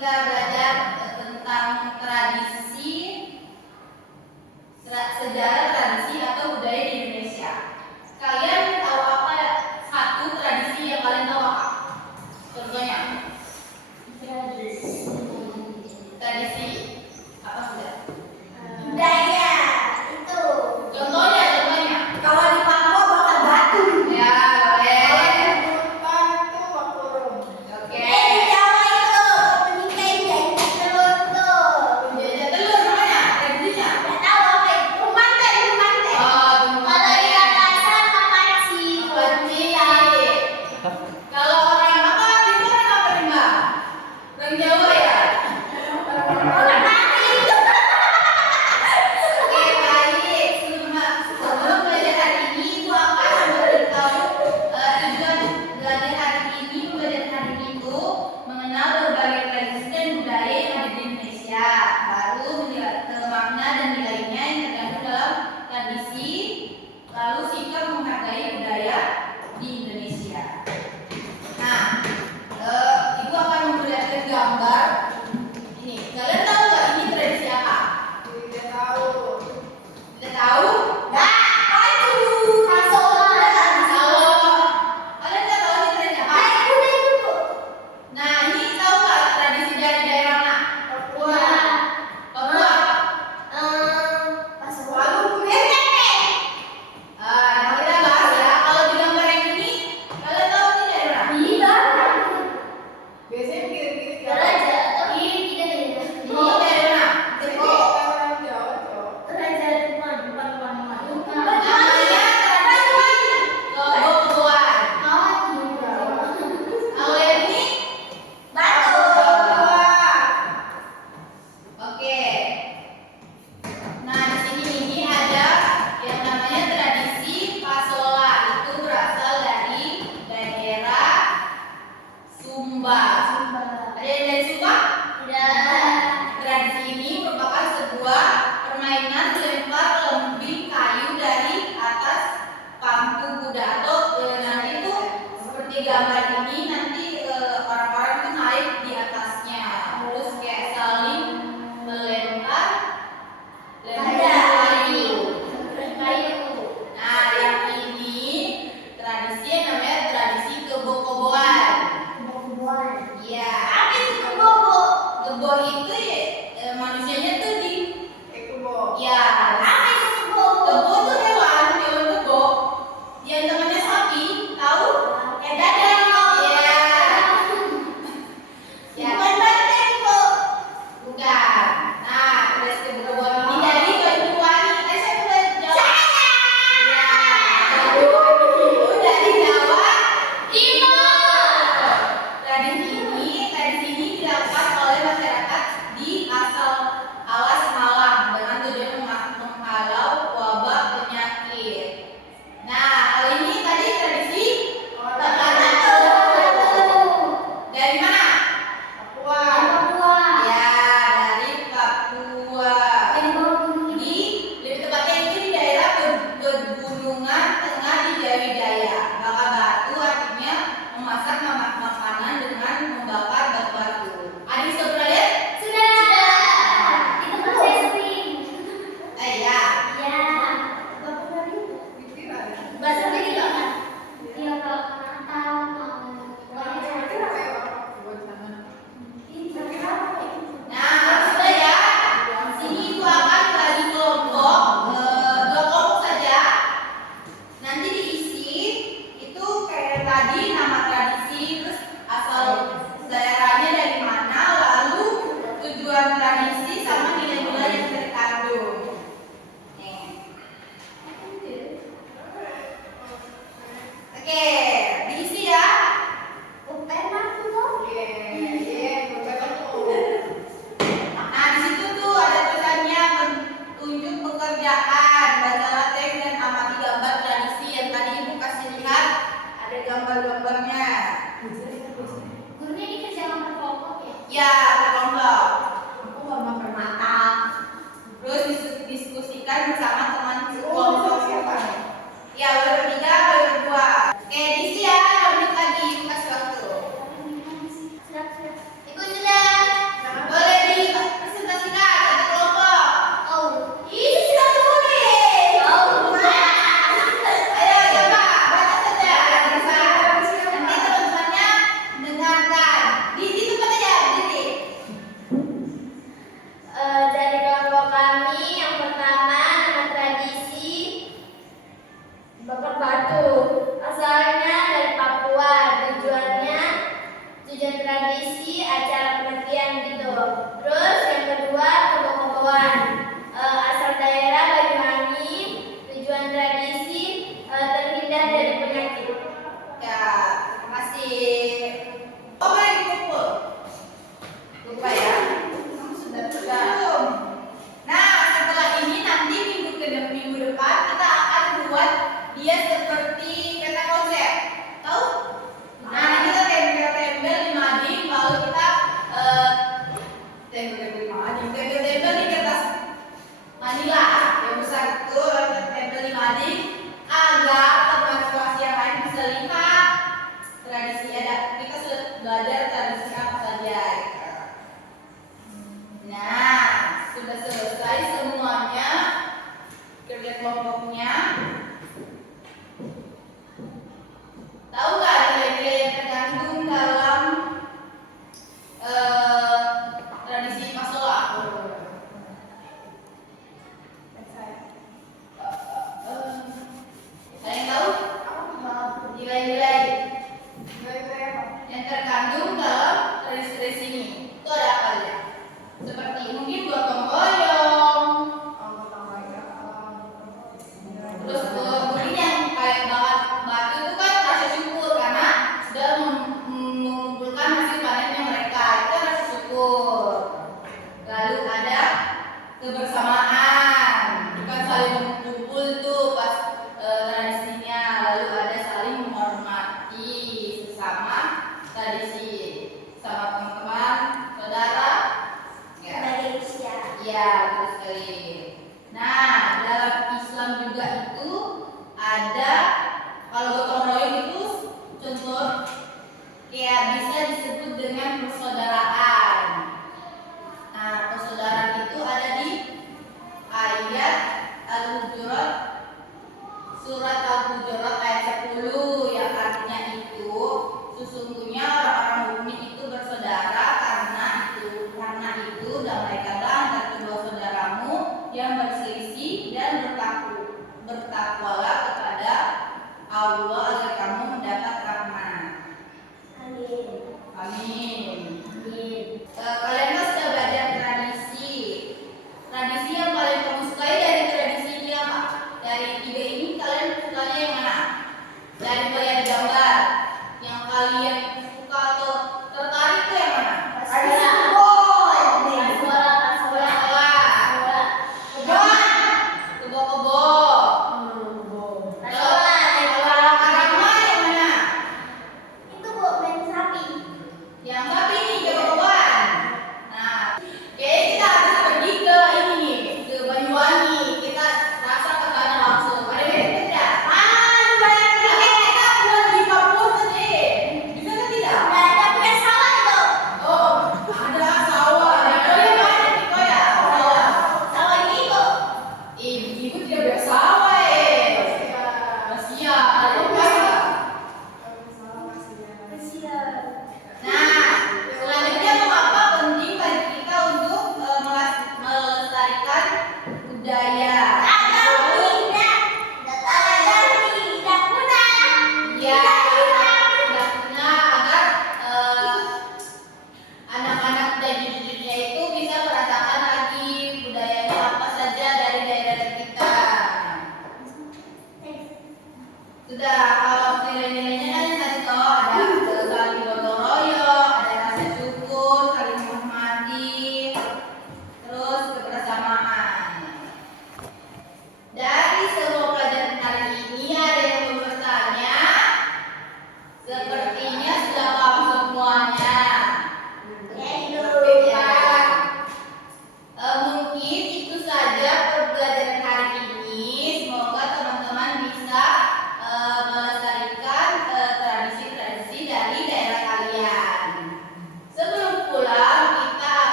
kita belajar tentang tradisi, sejarah tradisi atau budaya di Indonesia. Kalian tahu apa satu tradisi yang kalian tahu apa? Contohnya? Tradisi apa sudah? Budaya itu. Contohnya. Kalau di Papua bakar batu. Ya, boleh. Kalau di Jepang itu wakurung. Oke. Di Jawa itu menikah Terus yang kedua kebau-kebauan. Asal daerah Banyuwangi, tujuan tradisi terhindar dari penyakit. Ya, terima kasih. Oh, boleh dikumpul. Lupa ya. Kamu sudah belum? Nah, setelah ini nanti minggu depan kita akan buat dia seperti peta konsep. Tahu? Nah, nanti kita tempel-tempel di mading, lalu kita tempel-tempel di mading, tempel-tempel di kertas manila yang besar itu, lalu kita tempel di mading agar teman-teman yang lain bisa lihat tradisi ada. Kita sudah belajar tradisi apa saja. Nah, sudah selesai semuanya kerja kelompoknya. Tahu nggak nilai-nilai yang terkandung dalam tradisi Pasola? Ada yang tahu? Nilai-nilai yang terkandung dalam tradisi ini itu ada apa aja? Seperti mungkin gotong royong, terus mungkin yang kayak batu itu kan rasa syukur karena sudah mengumpulkan hasil panennya mereka, itu rasa syukur. Lalu ada kebersamaan, bukan saling mengumpul tuh pas tradisinya. Lalu ada saling menghormati sesama tradisi, sama teman-teman, saudara. Ya, betul sekali. Nah, dalam Islam juga itu ada, kalau gotong royong itu contoh kayak bisa disebut dengan persaudaraan. Nah, persaudaraan itu ada di ayat Al-Hujurat, surat Al-Hujurat ayat 10 yang artinya itu sesungguhnya orang-orang mukmin itu bersaudara karena itu dan mereka